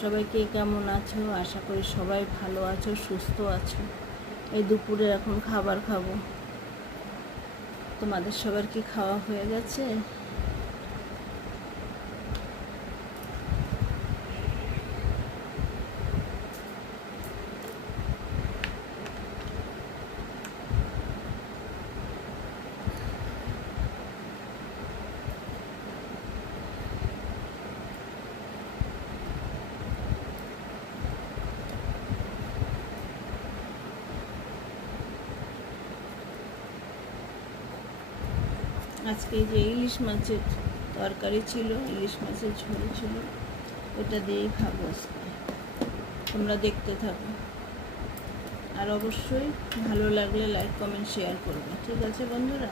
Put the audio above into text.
সবাই কে কেমন আছো? আশা করি সবাই ভালো আছো, সুস্থ আছো। এই দুপুরে এখন খাবার খাবো। তোমাদের সবার কি খাওয়া হয়ে গেছে? আজকে যে ইলিশ মাছের তরকারি ছিল, ইলিশ মাছের ঝোল ছিল, ওটা দিয়েই খাবো আজকে। তোমরা দেখতে থাকো, আর অবশ্যই ভালো লাগলে লাইক কমেন্ট শেয়ার করবে। ঠিক আছে বন্ধুরা?